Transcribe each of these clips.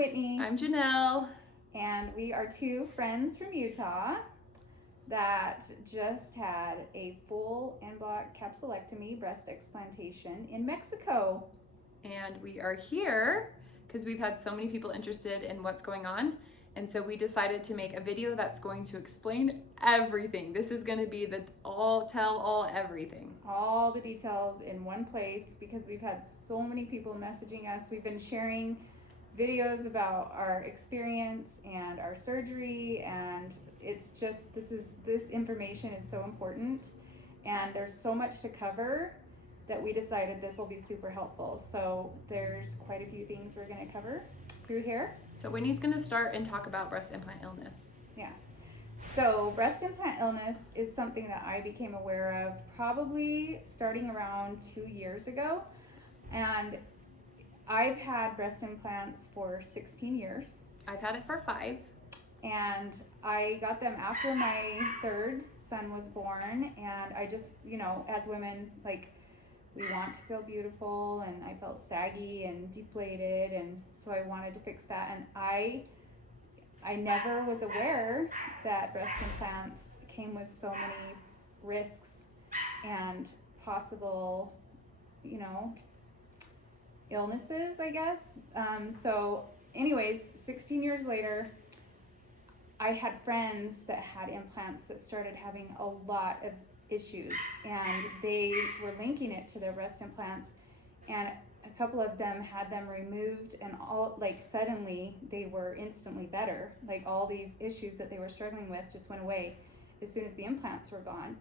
Whitney. I'm Janelle. And we are two friends from Utah that just had a full en bloc capsulectomy breast explantation in Mexico. And we are here because we've had so many people interested in what's going on. And so we decided to make a video that's going to explain everything. This is going to be the all everything. All the details in one place because we've had so many people messaging us. We've been sharing videos about our experience and our surgery, and it's just this information is so important, and there's so much to cover that we decided this will be super helpful. So there's quite a few things we're going to cover through here. So Whitney's going to start and talk about breast implant illness. Yeah. So breast implant illness is something that I became aware of probably starting around 2 years ago, and I've had breast implants for 16 years. I've had it for 5. And I got them after my third son was born. And I just, as women, like, we want to feel beautiful, and I felt saggy and deflated. And so I wanted to fix that. And I never was aware that breast implants came with so many risks and possible, illnesses, I guess. So anyways, 16 years later, I had friends that had implants that started having a lot of issues, and they were linking it to their breast implants, and a couple of them had them removed, and all, like, suddenly they were instantly better. Like, all these issues that they were struggling with just went away as soon as the implants were gone.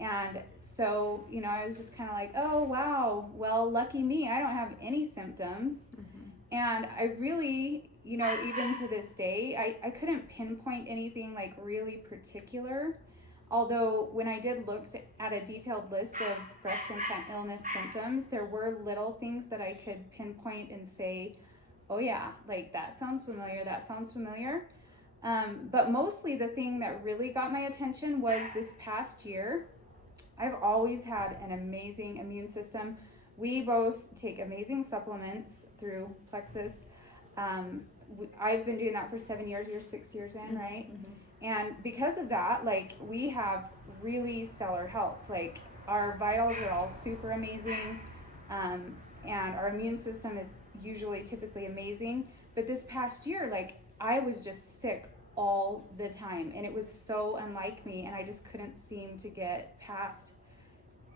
And so, I was just kind of like, oh, wow, well, lucky me, I don't have any symptoms. Mm-hmm. And I really, even to this day, I couldn't pinpoint anything like really particular. Although when I did look at a detailed list of breast implant illness symptoms, there were little things that I could pinpoint and say, oh yeah, like that sounds familiar. But mostly the thing that really got my attention was this past year. I've always had an amazing immune system. We both take amazing supplements through Plexus. I've been doing that for 7 years. You're 6 years in, right? Mm-hmm. And because of that, like, we have really stellar health. Like, our vitals are all super amazing, and our immune system is typically amazing. But this past year, like, I was just sick all the time, and it was so unlike me, and I just couldn't seem to get past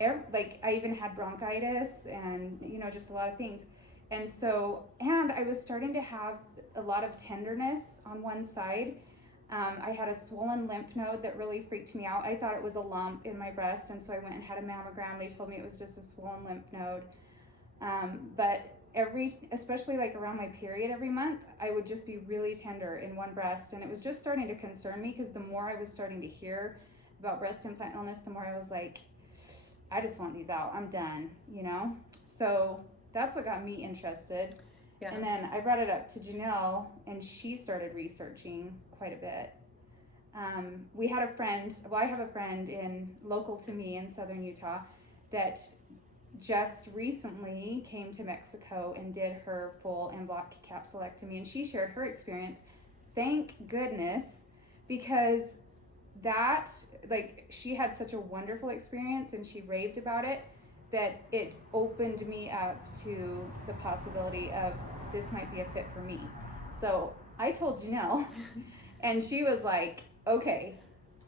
I even had bronchitis and just a lot of things. And so, and I was starting to have a lot of tenderness on one side. I had a swollen lymph node that really freaked me out. I thought it was a lump in my breast, and so I went and had a mammogram. They told me it was just a swollen lymph node. But especially like around my period every month, I would just be really tender in one breast, and it was just starting to concern me because the more I was starting to hear about breast implant illness, the more I was like, I just want these out. I'm done, So that's what got me interested. Yeah. And then I brought it up to Janelle, and she started researching quite a bit. I have a friend local to me in southern Utah that just recently came to Mexico and did her full en bloc capsulectomy, and she shared her experience. Thank goodness, because that, like, she had such a wonderful experience and she raved about it, that it opened me up to the possibility of this might be a fit for me. So I told Janelle, and she was like, okay,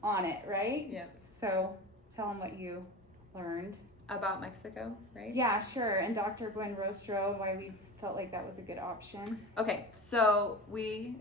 on it, right? Yeah. So tell them what you learned. About Mexico, right? Yeah, sure. And Dr. Buenrostro, why we felt like that was a good option. Okay, so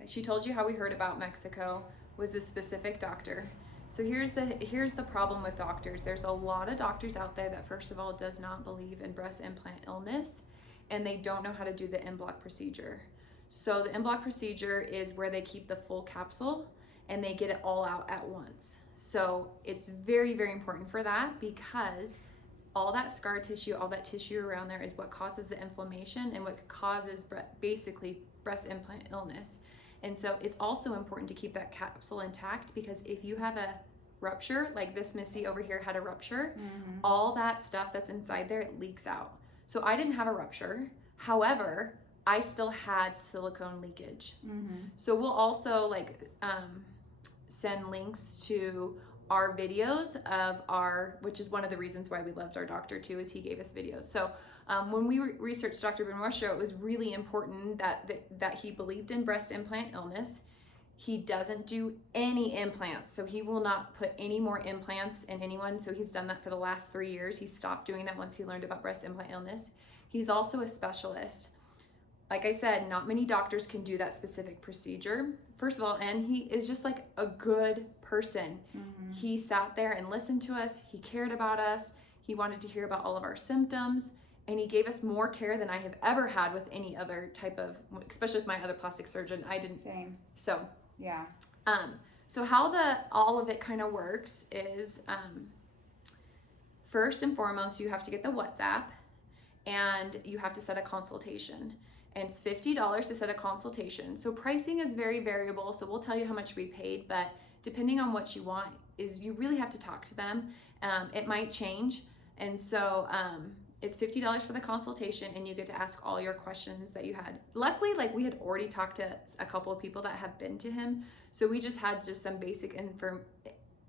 she told you how we heard about Mexico was a specific doctor. So here's the problem with doctors. There's a lot of doctors out there that, first of all, does not believe in breast implant illness, and they don't know how to do the en bloc procedure. So the en bloc procedure is where they keep the full capsule and they get it all out at once. So it's very, very important for that, because all that scar tissue, all that tissue around there is what causes the inflammation and what causes basically breast implant illness. And so it's also important to keep that capsule intact, because if you have a rupture, like this Missy over here had a rupture, mm-hmm. all that stuff that's inside there, it leaks out. So I didn't have a rupture. However, I still had silicone leakage. Mm-hmm. So we'll also send links to our videos of which is one of the reasons why we loved our doctor too, is he gave us videos. So when we researched Dr. Ben-Rostro, it was really important that he believed in breast implant illness. He doesn't do any implants, so he will not put any more implants in anyone. So he's done that for the last 3 years. He stopped doing that once he learned about breast implant illness. He's also a specialist. Like I said, not many doctors can do that specific procedure, first of all, and he is just like a good person. Mm-hmm. He sat there and listened to us. He cared about us. He wanted to hear about all of our symptoms, and he gave us more care than I have ever had with any other type of, especially with my other plastic surgeon. I didn't. Same. So, yeah. So how all of it kind of works is, first and foremost, you have to get the WhatsApp, and you have to set a consultation. And it's $50 to set a consultation. So pricing is very variable. So we'll tell you how much we paid, but depending on what you want, is you really have to talk to them. It might change. And so it's $50 for the consultation, and you get to ask all your questions that you had. Luckily, we had already talked to a couple of people that have been to him. So we just had some basic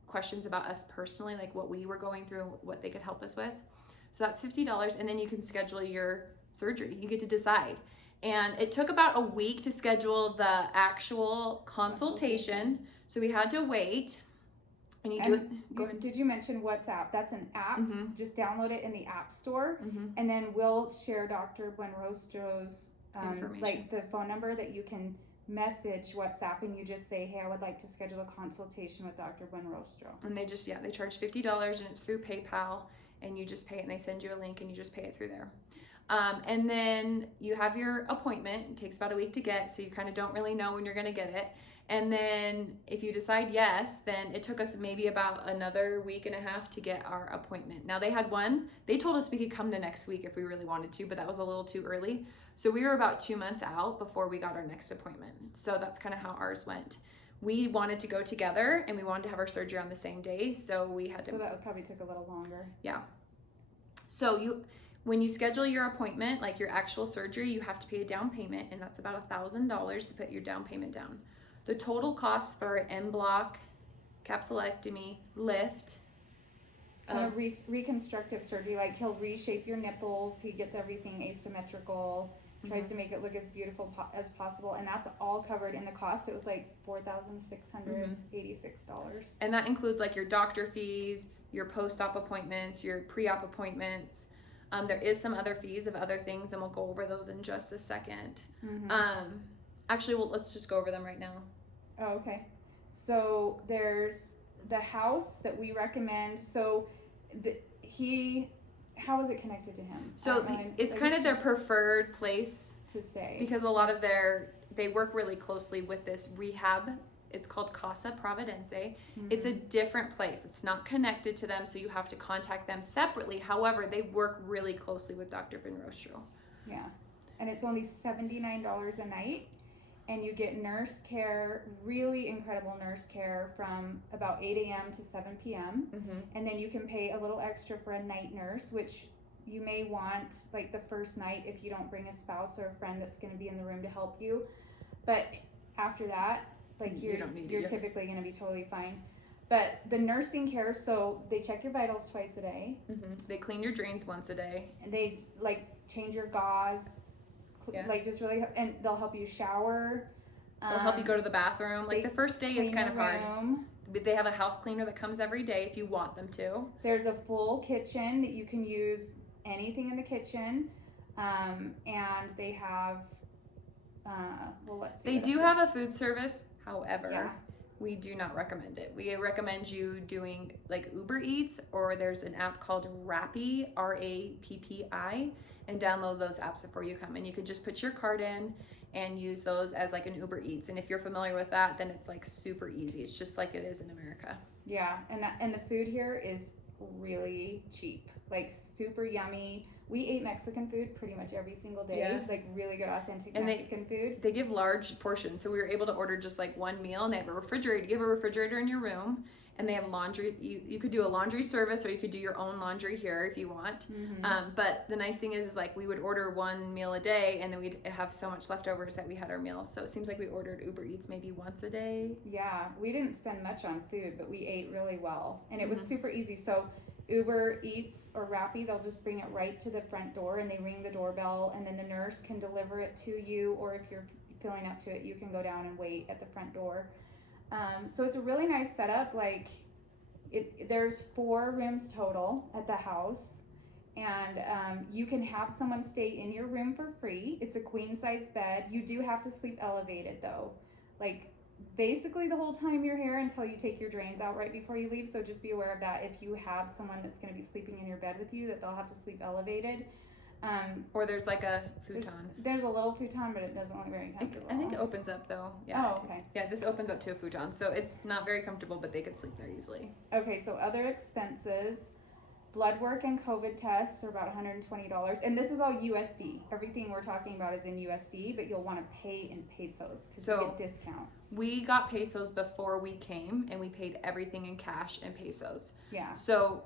questions about us personally, like what we were going through, what they could help us with. So that's $50, and then you can schedule your surgery. You get to decide. And it took about a week to schedule the actual consultation. So we had to wait. And you do it. Go ahead. Did you mention WhatsApp? That's an app. Mm-hmm. Just download it in the App Store. Mm-hmm. And then we'll share Dr. Ben-Rostro's information, the phone number that you can message WhatsApp, and you just say, hey, I would like to schedule a consultation with Dr. Ben-Rostro. And they charge $50, and it's through PayPal, and you just pay it, and they send you a link, and you just pay it through there. And then you have your appointment. It takes about a week to get, so you kind of don't really know when you're going to get it. And then if you decide yes, then it took us maybe about another week and a half to get our appointment. Now they told us we could come the next week if we really wanted to, but that was a little too early. So we were about 2 months out before we got our next appointment. So that's kind of how ours went. We wanted to go together, and we wanted to have our surgery on the same day. So that would probably take a little longer. Yeah. So when you schedule your appointment, like your actual surgery, you have to pay a down payment, and that's about $1,000 to put your down payment down. The total cost for bloc, capsulectomy, lift, reconstructive surgery, like he'll reshape your nipples, he gets everything asymmetrical, tries to make it look as beautiful as possible, and that's all covered in the cost. It was like $4,686. And that includes like your doctor fees, your post-op appointments, your pre-op appointments. There is some other fees of other things, and we'll go over those in just a second. Mm-hmm. Actually, let's just go over them right now. Oh, okay. So there's the house that we recommend. So how is it connected to him? So it's kind of their preferred place to stay, because a lot of they work really closely with this rehab. It's called Casa Providence. Mm-hmm. It's a different place. It's not connected to them, so you have to contact them separately. However, they work really closely with Dr. Ben-Rostro. Yeah. And it's only $79 a night, and you get nurse care, really incredible nurse care from about 8 a.m. to 7 p.m. Mm-hmm. And then you can pay a little extra for a night nurse, which you may want like the first night if you don't bring a spouse or a friend that's going to be in the room to help you. But after that, you're typically going to be totally fine. But the nursing care, so they check your vitals twice a day. Mm-hmm. They clean your drains once a day. And they change your gauze. Yeah. And they'll help you shower. They'll help you go to the bathroom. Like the first day is kind of hard. They have a house cleaner that comes every day if you want them to. There's a full kitchen that you can use anything in the kitchen. And they have, let's see. They do have a food service. However, we do not recommend it. We recommend you doing like Uber Eats, or there's an app called Rappi, Rappi, and download those apps before you come. And you could just put your card in and use those as like an Uber Eats. And if you're familiar with that, then it's like super easy. It's just like it is in America. Yeah, and the food here is really cheap, like super yummy. We ate Mexican food pretty much every single day, Yeah. like really good authentic And Mexican food. They give large portions, so we were able to order just like one meal, and they have a refrigerator. You have a refrigerator in your room, and they have laundry. You could do a laundry service, or you could do your own laundry here if you want. But the nice thing is like we would order one meal a day, and then we'd have so much leftovers that we had our meals. So it seems like we ordered Uber Eats maybe once a day. Yeah, we didn't spend much on food, but we ate really well, and it was super easy. So Uber Eats or Rappi, they'll just bring it right to the front door, and they ring the doorbell, and then the nurse can deliver it to you, or if you're feeling up to it, you can go down and wait at the front door. So it's a really nice setup. Like there's 4 rooms total at the house, and you can have someone stay in your room for free. It's a queen size bed. You do have to sleep elevated though, like basically the whole time you're here until you take your drains out right before you leave. So just be aware of that. If you have someone that's going to be sleeping in your bed with you, that they'll have to sleep elevated. Or there's like a futon. There's a little futon, but it doesn't look very comfortable. I think it opens up though. Yeah. Oh, okay. Yeah, this opens up to a futon, so it's not very comfortable, but they could sleep there easily. Okay, so other expenses, blood work and COVID tests are about $120, and this is all USD. Everything we're talking about is in USD, but you'll want to pay in pesos because you get discounts. We got pesos before we came, and we paid everything in cash and pesos. Yeah. So,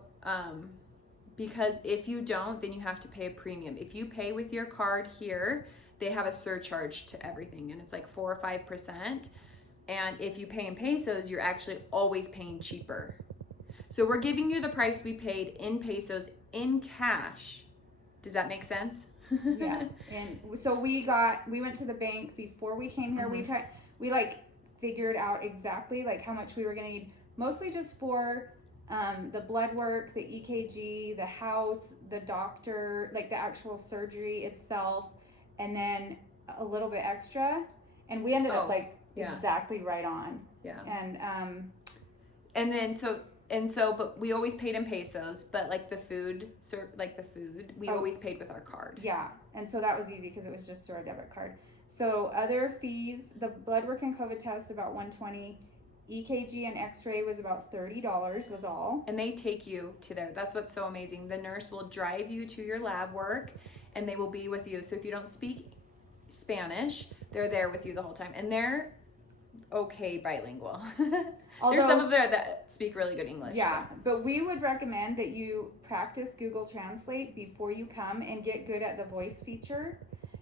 because if you don't, then you have to pay a premium. If you pay with your card here, they have a surcharge to everything, and it's like 4 or 5%. And if you pay in pesos, you're actually always paying cheaper. So we're giving you the price we paid in pesos in cash. Does that make sense? Yeah. And so we went to the bank before we came here. We like figured out exactly like how much we were gonna need, mostly just for the blood work, the EKG, the house, the doctor, like the actual surgery itself, and then a little bit extra. And we ended up exactly right on. Yeah. And but we always paid in pesos, but like the food, we always paid with our card. Yeah. And so that was easy because it was just through our debit card. So other fees, the blood work and COVID test about $120. EKG and x-ray was about $30 was all. And they take you to there. That's what's so amazing. The nurse will drive you to your lab work, and they will be with you. So if you don't speak Spanish, they're there with you the whole time. And they're okay bilingual. There's some of there that speak really good English. Yeah, so. But we would recommend that you practice Google Translate before you come and get good at the voice feature,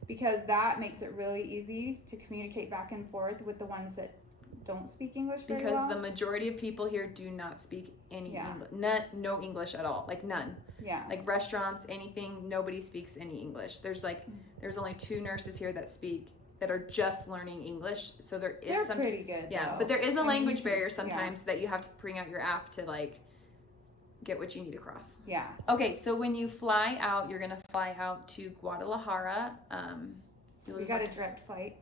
because that makes it really easy to communicate back and forth with the ones that don't speak English very well. Because the majority of people here do not speak any English, no English at all, like none. Yeah. Like restaurants, anything, nobody speaks any English. There's only 2 nurses here that are just learning English, so they're pretty good. Yeah, though. but there is a language barrier sometimes that you have to bring out your app to like get what you need across. Yeah. Okay, so when you fly out, you're gonna fly out to Guadalajara. We got a direct flight.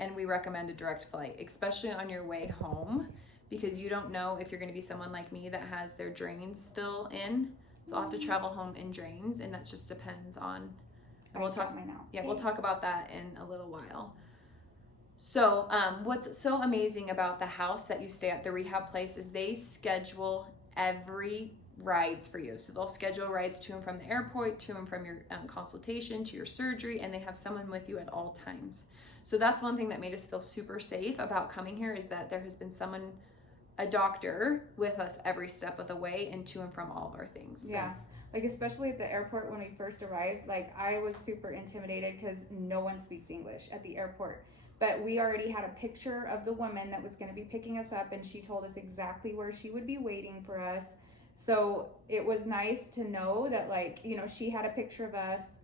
And we recommend a direct flight, especially on your way home, because you don't know if you're going to be someone like me that has their drains still in. So I'll have to travel home in drains, and that just depends on. And we'll talk. Yeah, we'll talk about that in a little while. So, what's so amazing about the house that you stay at, the rehab place, is they schedule every rides for you. So they'll schedule rides to and from the airport, to and from your consultation, to your surgery, and they have someone with you at all times. So that's one thing that made us feel super safe about coming here, is that there has been a doctor with us every step of the way and to and from all of our things. So. Yeah. Like especially at the airport when we first arrived, like I was super intimidated because no one speaks English at the airport. But we already had a picture of the woman that was going to be picking us up, and she told us exactly where she would be waiting for us. So it was nice to know that, like, you know, she had a picture of us.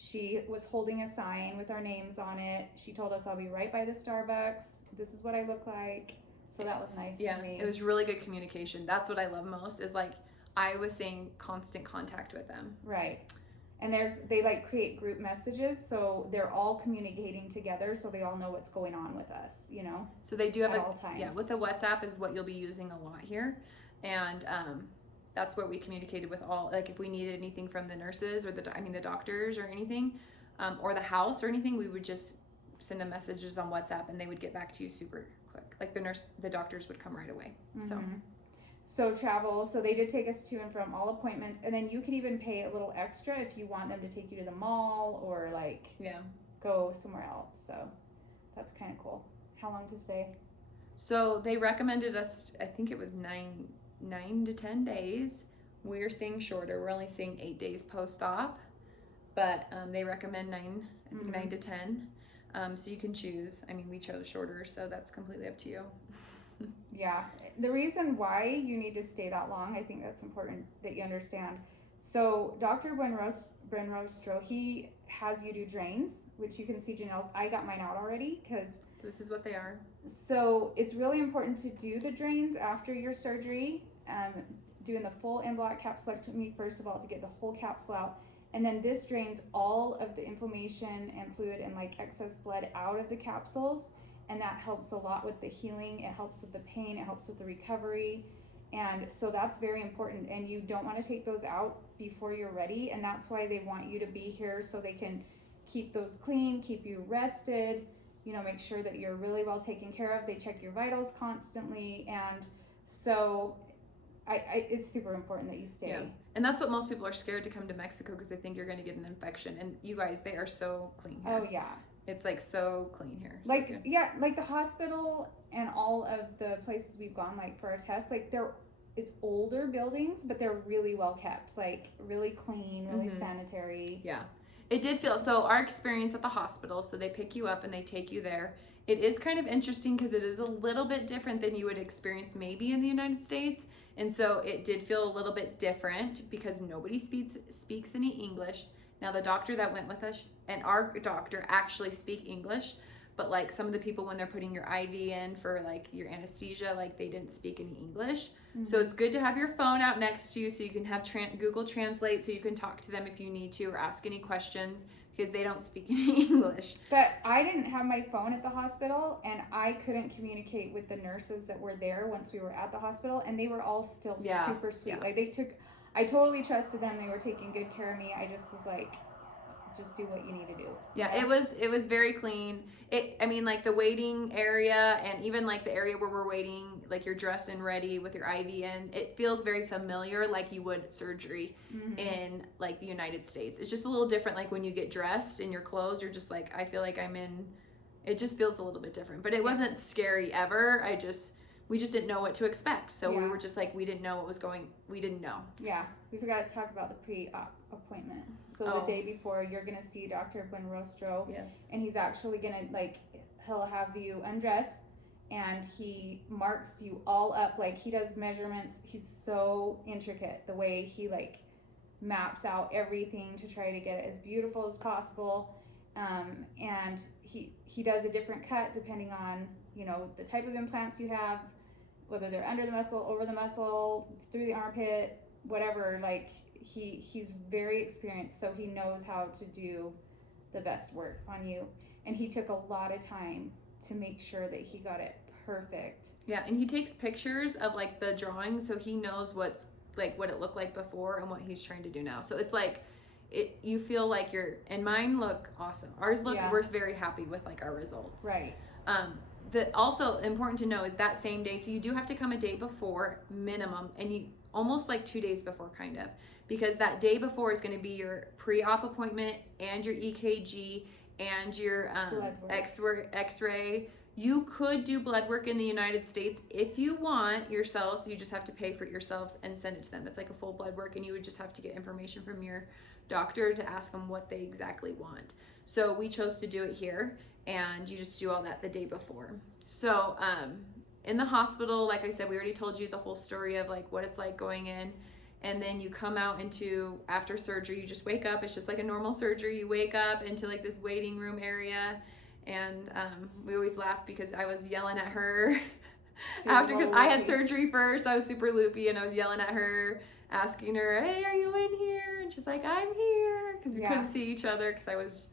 She was holding a sign with our names on it. She told us, I'll be right by the Starbucks. This is what I look like. So that was nice to me. It was really good communication. That's what I love most, is like I was staying constant contact with them. Right. And they like create group messages, so they're all communicating together, so they all know what's going on with us, you know. So they do have at all times. Yeah, with the WhatsApp is what you'll be using a lot here. And that's where we communicated with all, like if we needed anything from the nurses or the doctors or anything, or the house or anything, we would just send them messages on WhatsApp and they would get back to you super quick. Like the doctors would come right away. Mm-hmm. So travel, so they did take us to and from all appointments, and then you could even pay a little extra if you want them to take you to the mall or like go somewhere else. So that's kind of cool. How long to stay? So they recommended us, I think it was 9 to 10 days. We're staying shorter. We're only staying 8 days post-op, but they recommend 9 to 10. So you can choose. I mean, we chose shorter, so that's completely up to you. Yeah. The reason why you need to stay that long, I think that's important that you understand. So Dr. Buenrostro, he has you do drains, which you can see Janelle's. I got mine out already because... So this is what they are. So it's really important to do the drains after your surgery, doing the full bloc capsulectomy first of all to get the whole capsule out. And then this drains all of the inflammation and fluid and like excess blood out of the capsules. And that helps a lot with the healing. It helps with the pain. It helps with the recovery. And so that's very important. And you don't want to take those out before you're ready. And that's why they want you to be here so they can keep those clean, keep you rested, you know, make sure that you're really well taken care of. They check your vitals constantly. And so it's super important that you stay. Yeah. And that's what most people are scared to come to Mexico because they think you're going to get an infection. And you guys, they are so clean here. Oh, yeah. It's like so clean here. So like, yeah, like the hospital and all of the places we've gone, like for our tests, like it's older buildings, but they're really well kept, like really clean, really sanitary. Yeah. It did feel, so our experience at the hospital, so they pick you up and they take you there. It is kind of interesting because it is a little bit different than you would experience maybe in the United States. And so it did feel a little bit different because nobody speaks any English. Now the doctor that went with us and our doctor actually speak English, but like some of the people when they're putting your IV in for like your anesthesia, like they didn't speak any English. So it's good to have your phone out next to you so you can have Google Translate so you can talk to them if you need to or ask any questions because they don't speak any English. But I didn't have my phone at the hospital and I couldn't communicate with the nurses that were there once we were at the hospital, and they were all still super sweet. Yeah. Like I totally trusted them. They were taking good care of me. I just was like, just do what you need to do. Yeah, it was very clean. I mean, like the waiting area and even like the area where we're waiting, like you're dressed and ready with your IV in, it feels very familiar like you would surgery in like the United States. It's just a little different. Like when you get dressed in your clothes, you're just like, I feel like it just feels a little bit different, but it wasn't scary ever. We just didn't know what to expect. So we were just like, we didn't know. Yeah. We forgot to talk about the pre-op appointment. So the day before, you're going to see Dr. Buenrostro. Yes. And he's actually going to, like, he'll have you undressed and he marks you all up. Like, he does measurements. He's so intricate the way he, like, maps out everything to try to get it as beautiful as possible. And he does a different cut depending on, you know, the type of implants you have, whether they're under the muscle, over the muscle, through the armpit, whatever. Like he's very experienced, so he knows how to do the best work on you. And he took a lot of time to make sure that he got it perfect. Yeah, and he takes pictures of like the drawing, so he knows what's like what it looked like before and what he's trying to do now. So it's like you feel like and mine look awesome. Ours look, we're very happy with like our results. Right. The also important to know is that same day, so you do have to come a day before minimum, and you almost like 2 days before kind of, because that day before is going to be your pre-op appointment and your EKG and your x-ray. You could do blood work in the United States if you want yourselves. You just have to pay for it yourselves and send it to them. It's like a full blood work, and you would just have to get information from your doctor to ask them what they exactly want. So we chose to do it here, and you just do all that the day before. So in the hospital, like I said, we already told you the whole story of like what it's like going in, and then you come out into after surgery. You just wake up. It's just like a normal surgery. You wake up into like this waiting room area. And we always laugh because I was yelling at her after, because I had surgery first. I was super loopy, and I was yelling at her, asking her, "Hey, are you in here?" And she's like, "I'm here," because we couldn't see each other because I was,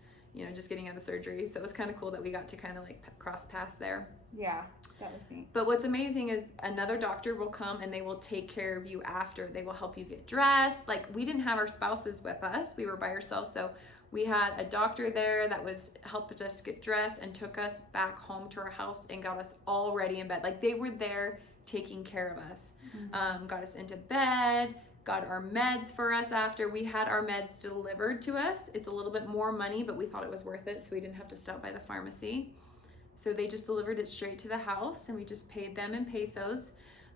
just getting out of surgery. So it was kind of cool that we got to kind of like cross paths there. Yeah, that was neat. But what's amazing is another doctor will come and they will take care of you after. They will help you get dressed. Like, we didn't have our spouses with us. We were by ourselves. So we had a doctor there that helped us get dressed and took us back home to our house and got us all ready in bed. Like, they were there taking care of us. Got us into bed, got our meds for us after. We had our meds delivered to us. It's a little bit more money, but we thought it was worth it, so we didn't have to stop by the pharmacy. So they just delivered it straight to the house, and we just paid them in pesos.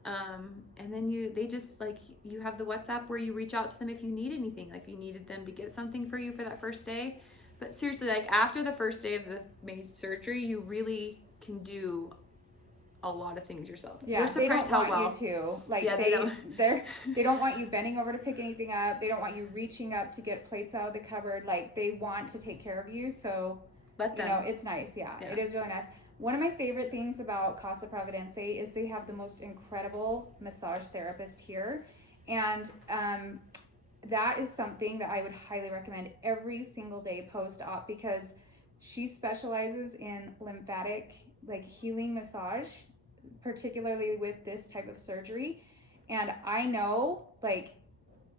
And then they just like, you have the WhatsApp where you reach out to them if you need anything, like if you needed them to get something for you for that first day. But seriously, like after the first day of the surgery, you really can do a lot of things yourself. Yeah, they don't want you to. Like they don't want you bending over to pick anything up. They don't want you reaching up to get plates out of the cupboard. Like they want to take care of you. So let them. You know, it's nice. Yeah, it is really nice. One of my favorite things about Casa Providence is they have the most incredible massage therapist here. And that is something that I would highly recommend every single day post-op, because she specializes in lymphatic, like healing massage, particularly with this type of surgery. And I know, like,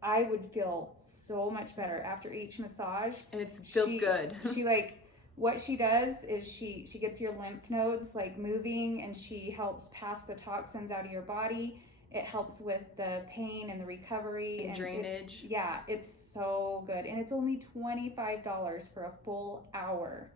I would feel so much better after each massage. And it feels good. She like, what she does is she gets your lymph nodes like moving, and she helps pass the toxins out of your body. It helps with the pain and the recovery and drainage. It's so good. And it's only $25 for a full hour.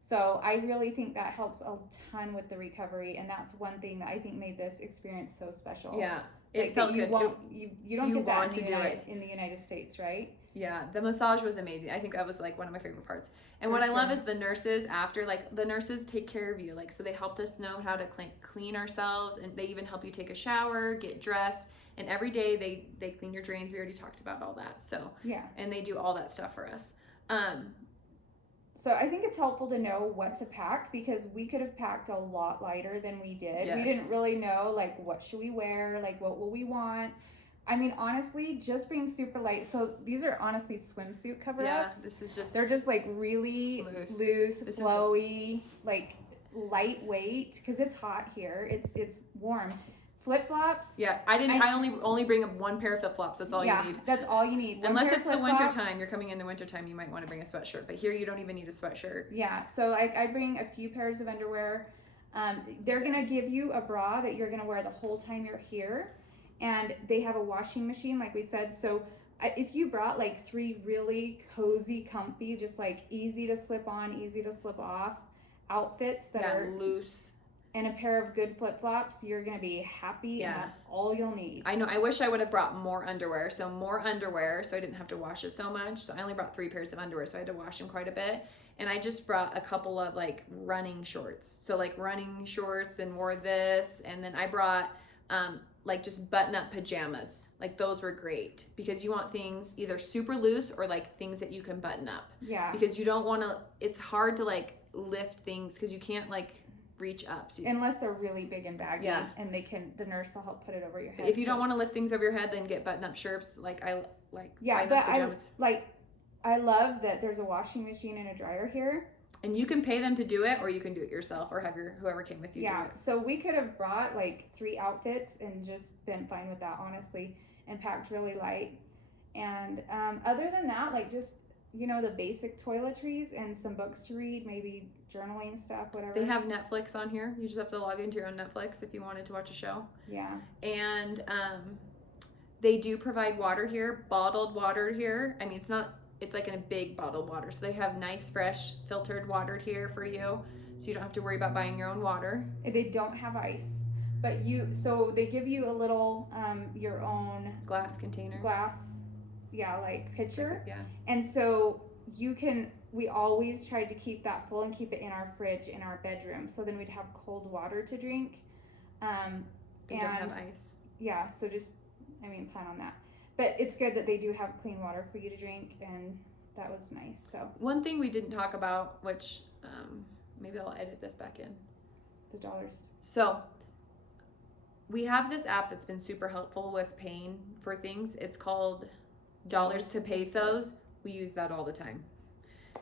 So I really think that helps a ton with the recovery, and that's one thing that I think made this experience so special. Yeah, it felt good. You don't get that in the United States, right? Yeah, the massage was amazing. I think that was like one of my favorite parts. And what I love is the nurses after, like the nurses take care of you. Like, so they helped us know how to clean ourselves, and they even help you take a shower, get dressed. And every day they clean your drains. We already talked about all that. So yeah, and they do all that stuff for us. So I think it's helpful to know what to pack, because we could have packed a lot lighter than we did. Yes. We didn't really know, like, what should we wear? Like, what will we want? I mean, honestly, just being super light. So these are honestly swimsuit cover-ups. Yeah, they're just like really loose, flowy, like lightweight, because it's hot here. It's warm. Flip-flops. Yeah, I only bring one pair of flip-flops. That's all you need. That's all you need. Unless it's the winter time. You're coming in the winter time, you might want to bring a sweatshirt. But here you don't even need a sweatshirt. Yeah, so I bring a few pairs of underwear. They're going to give you a bra that you're going to wear the whole time you're here. And they have a washing machine, like we said. So if you brought like 3 really cozy, comfy, just like easy to slip on, easy to slip off outfits that are loose, and a pair of good flip-flops, you're going to be happy, and that's all you'll need. I know. I wish I would have brought more underwear, so I didn't have to wash it so much. So I only brought 3 pairs of underwear, so I had to wash them quite a bit. And I just brought a couple of like running shorts. So like running shorts, and wore this. And then I brought like just button-up pajamas. Like those were great, because you want things either super loose or like things that you can button up. Yeah. Because you don't want to, it's hard to like lift things because you can't like reach up. So unless they're really big and baggy, and the nurse will help put it over your head. But if you don't want to lift things over your head, then get button-up shirts. Like I like pajamas. I love that there's a washing machine and a dryer here. And you can pay them to do it, or you can do it yourself, or have whoever came with you do it. So we could have brought like 3 outfits and just been fine with that, honestly, and packed really light. And other than that, like just, you know, the basic toiletries and some books to read, maybe journaling stuff, whatever. They have Netflix on here. You just have to log into your own Netflix if you wanted to watch a show. Yeah. And they do provide water here, bottled water here. I mean, it's like in a big bottled water. So they have nice, fresh, filtered water here for you. So you don't have to worry about buying your own water. They don't have ice. But so they give you a little, your own glass container. Like pitcher. Yeah. And so we always tried to keep that full and keep it in our fridge in our bedroom. So then we'd have cold water to drink. They don't have ice. Yeah, so just, plan on that. But it's good that they do have clean water for you to drink, and that was nice. So one thing we didn't talk about, which maybe I'll edit this back in. The dollars. So we have this app that's been super helpful with paying for things. It's called Dollars to Pesos. We use that all the time,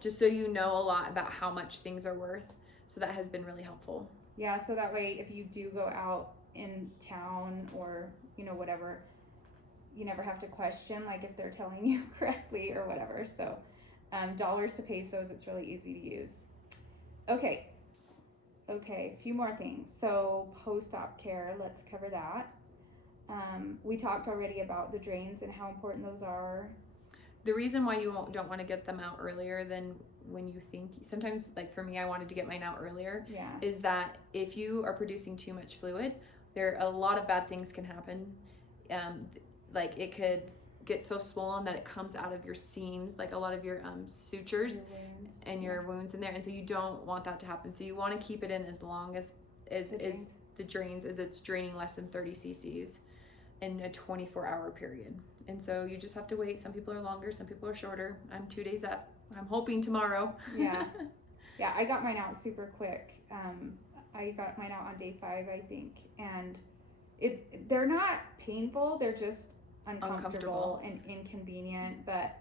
just so you know a lot about how much things are worth. So that has been really helpful. Yeah, so that way if you do go out in town or, whatever, you never have to question, like, if they're telling you correctly or whatever. So Dollars to Pesos, it's really easy to use. Okay, Okay, a few more things. So post-op care, let's cover that. We talked already about the drains and how important those are. The reason why you don't want to get them out earlier than when you think, sometimes, like for me, I wanted to get mine out earlier, is that if you are producing too much fluid, there are a lot of bad things can happen. Like it could get so swollen that it comes out of your seams, like a lot of your sutures and your wounds in there, and so you don't want that to happen. So you want to keep it in as long as the drains as it's draining less than 30 cc's in a 24-hour period. And so you just have to wait. Some people are longer, some people are shorter. I'm 2 days up. I'm hoping tomorrow. Yeah, I got mine out super quick. I got mine out on day 5, I think, and they're not painful. They're just uncomfortable and inconvenient, but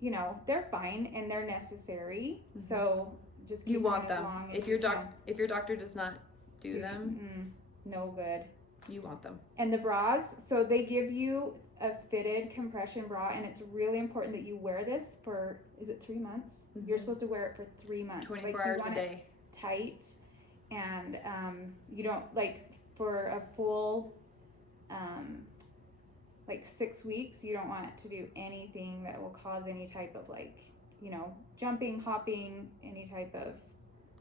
you know, they're fine and they're necessary. Mm-hmm. So just keep you want them them. as long If your doctor does not do them, no good. You want them. And the bras, so they give you a fitted compression bra, and it's really important that you wear this for, is it 3 months? Mm-hmm. You're supposed to wear it for 3 months. 24 hours a day. Tight, and you don't, like, for a full 6 weeks, you don't want to do anything that will cause any type of, like, you know, jumping, hopping, any type of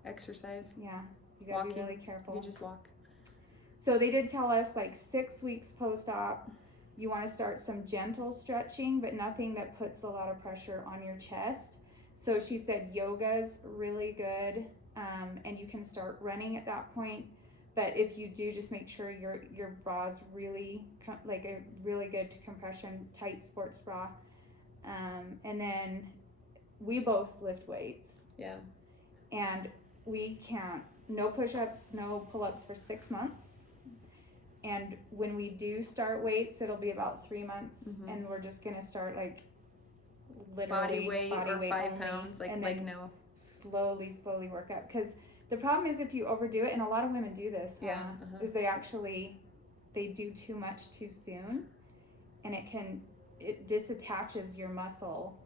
exercise. Yeah, you gotta be really careful. You just walk. So they did tell us, like, 6 weeks post-op, you want to start some gentle stretching, but nothing that puts a lot of pressure on your chest. So she said yoga's really good, and you can start running at that point. But if you do, just make sure your bra's really, like a really good compression, tight sports bra. And then we both lift weights. Yeah. And we can't, no push-ups, no pull-ups for 6 months. And when we do start weights, it'll be about 3 months, and we're just gonna start like literally body weight or 5 pounds, no. Slowly work up. Because the problem is if you overdo it, and a lot of women do this, is they do too much too soon, and it disattaches your muscle,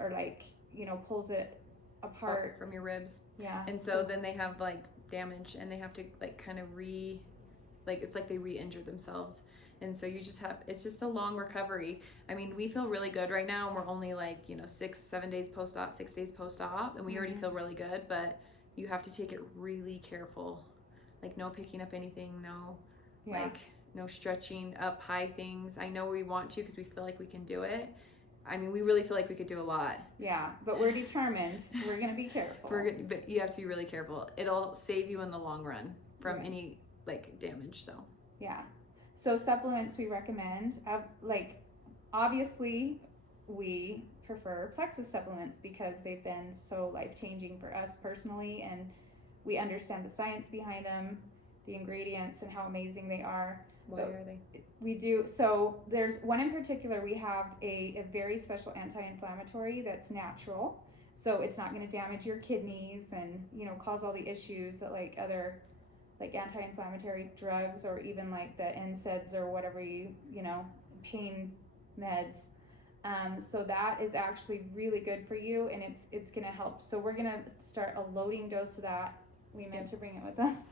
or like, you know, pulls it apart from your ribs. Yeah. And so then they have like damage, and they have to like kind of it's like they re-injure themselves. And so it's just a long recovery. I mean, we feel really good right now, and we're only like, you know, 6-7 days post-op, 6 days post-op, and we already feel really good, but you have to take it really careful. Like no picking up anything, no stretching up high things. I know we want to because we feel like we can do it. I mean, we really feel like we could do a lot. Yeah, but we're determined. We're going to be careful. But you have to be really careful. It'll save you in the long run from any like damage. So yeah. So supplements we recommend. Obviously, we prefer Plexus supplements because they've been so life-changing for us personally, and we understand the science behind them, the ingredients, and how amazing they are. Why are they? We do. So there's one in particular. We have a very special anti-inflammatory that's natural. So it's not going to damage your kidneys and, you know, cause all the issues that like other like anti-inflammatory drugs, or even like the NSAIDs or whatever you know, pain meds. So that is actually really good for you, and it's going to help. So we're going to start a loading dose of that. We meant to bring it with us.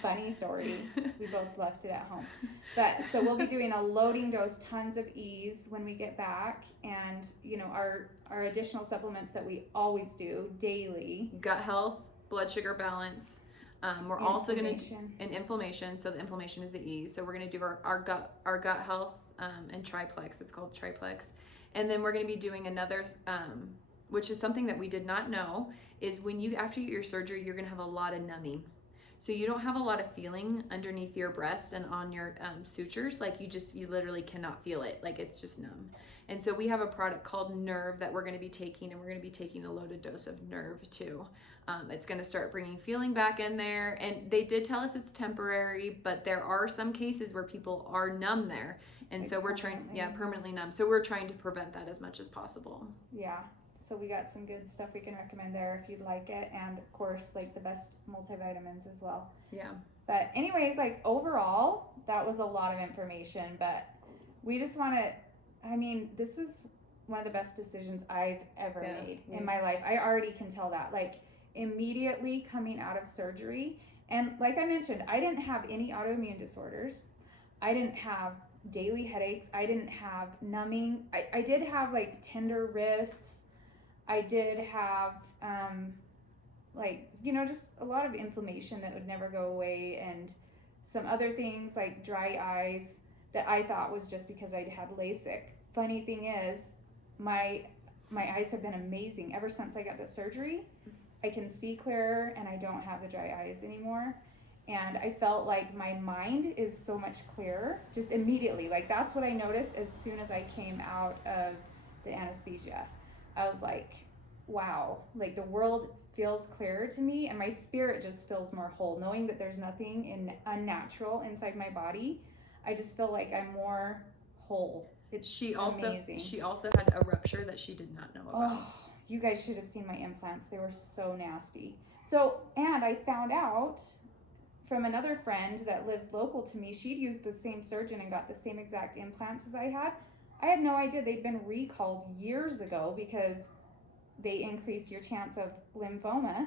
Funny story. We both left it at home. But so we'll be doing a loading dose, tons of E's when we get back, and you know, our additional supplements that we always do daily. Gut health, blood sugar balance. We're also going to and inflammation. So the inflammation is the E. So we're going to do our gut health and triplex. It's called triplex. And then we're going to be doing another, which is something that we did not know, is when after you get your surgery, you're going to have a lot of numbing. So you don't have a lot of feeling underneath your breast and on your sutures. Like you literally cannot feel it. Like it's just numb. And so we have a product called Nerve that we're going to be taking, and we're going to be taking a loaded dose of Nerve too. It's going to start bringing feeling back in there. And they did tell us it's temporary, but there are some cases where people are numb there. And like so we're permanently numb. So we're trying to prevent that as much as possible. Yeah. So we got some good stuff we can recommend there if you'd like it. And of course, like the best multivitamins as well. Yeah. But anyways, like overall, that was a lot of information, but we just want to, I mean, this is one of the best decisions I've ever made in my life. I already can tell that. Like, immediately coming out of surgery. And like I mentioned, I didn't have any autoimmune disorders. I didn't have daily headaches. I didn't have numbing. I did have like tender wrists. I did have like, you know, just a lot of inflammation that would never go away, and some other things like dry eyes that I thought was just because I had LASIK. Funny thing is, my eyes have been amazing ever since I got the surgery. I can see clearer and I don't have the dry eyes anymore. And I felt like my mind is so much clearer just immediately. Like that's what I noticed as soon as I came out of the anesthesia. I was like, wow, like the world feels clearer to me, and my spirit just feels more whole, knowing that there's nothing unnatural inside my body. I just feel like I'm more whole. It's amazing. She also had a rupture that she did not know about. Oh, you guys should have seen my implants. They were so nasty. So, and I found out from another friend that lives local to me, she'd used the same surgeon and got the same exact implants as I had. I had no idea they'd been recalled years ago because they increase your chance of lymphoma.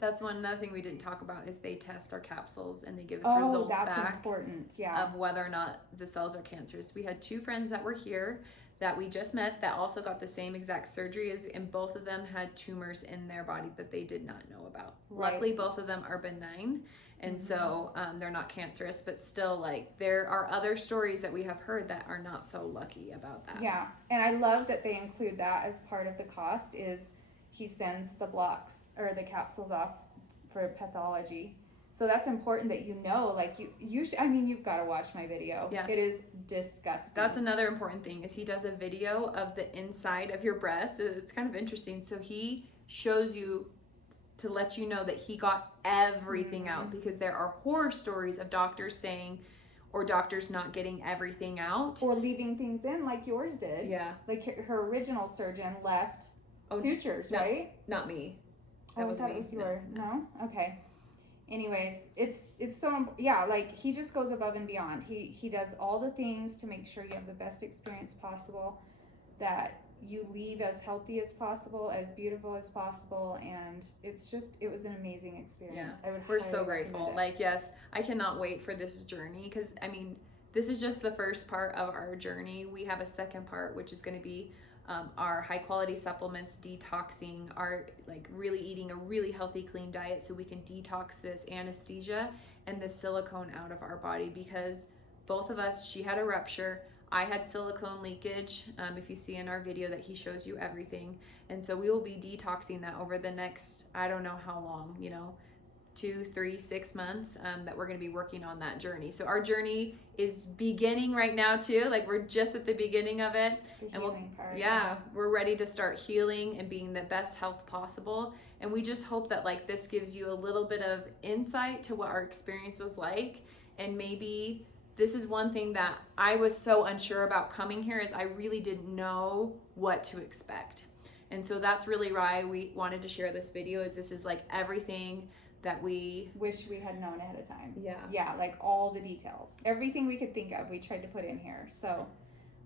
That's another thing we didn't talk about is they test our capsules and they give us results that's back important. Yeah. of whether or not the cells are cancerous. We had 2 friends that were here that we just met that also got the same exact surgery as, and both of them had tumors in their body that they did not know about. Right. Luckily, both of them are benign, and so they're not cancerous, but still, like, there are other stories that we have heard that are not so lucky about that. Yeah, and I love that they include that as part of the cost. Is he sends the blocks or the capsules off for pathology. So that's important that you know, like you I mean, you've got to watch my video. Yeah. It is disgusting. That's another important thing is he does a video of the inside of your breast. It's kind of interesting. So he shows you to let you know that he got everything out, because there are horror stories of doctors saying, or doctors not getting everything out. Or leaving things in like yours did. Yeah. Like her original surgeon left sutures, no, right? Not me. That was me. It was your, no? Okay. Anyways, it's so, yeah, like he just goes above and beyond. He does all the things to make sure you have the best experience possible, that you leave as healthy as possible, as beautiful as possible, and it was an amazing experience. Yeah, we're so grateful. Like, yes, I cannot wait for this journey, because I mean, this is just the first part of our journey. We have a second part, which is going to be our high quality supplements, detoxing, our like really eating a really healthy, clean diet so we can detox this anesthesia and the silicone out of our body, because both of us, she had a rupture. I had silicone leakage, if you see in our video that he shows you everything. And so we will be detoxing that over the next, I don't know how long, 2, 3, 6 months, that we're going to be working on that journey. So our journey is beginning right now too. Like we're just at the beginning of it. The healing part. Yeah, we're ready to start healing and being the best health possible. And we just hope that like this gives you a little bit of insight to what our experience was like. And maybe this is one thing that I was so unsure about coming here, is I really didn't know what to expect. And so that's really why we wanted to share this video, is this is like everything that we wish we had known ahead of time. Yeah, like all the details, everything we could think of, we tried to put in here. So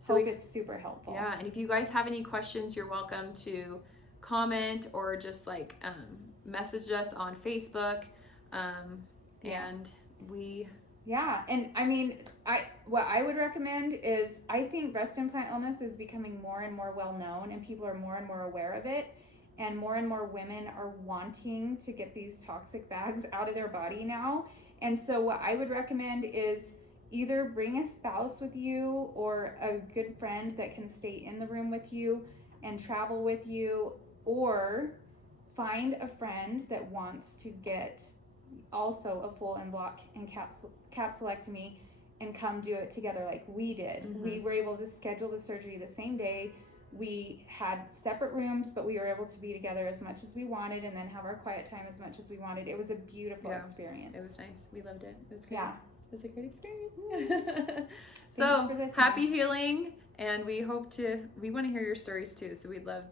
hope it's super helpful. Yeah, and if you guys have any questions, you're welcome to comment or just like message us on Facebook, and we. Yeah, and I mean, what I would recommend is, I think breast implant illness is becoming more and more well known, and people are more and more aware of it, and more women are wanting to get these toxic bags out of their body now. And so what I would recommend is either bring a spouse with you or a good friend that can stay in the room with you and travel with you, or find a friend that wants to get also a full en bloc and capsulectomy and come do it together like we did. We were able to schedule the surgery the same day. We had separate rooms, but we were able to be together as much as we wanted, and then have our quiet time as much as we wanted. It was a beautiful experience. It was nice. We loved it. It was great. Yeah. It was a great experience. So happy healing, and we want to hear your stories too. So we'd love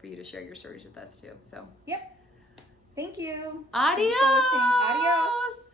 for you to share your stories with us too. So yep. Thank you. Adios. Thanks for listening. Adios.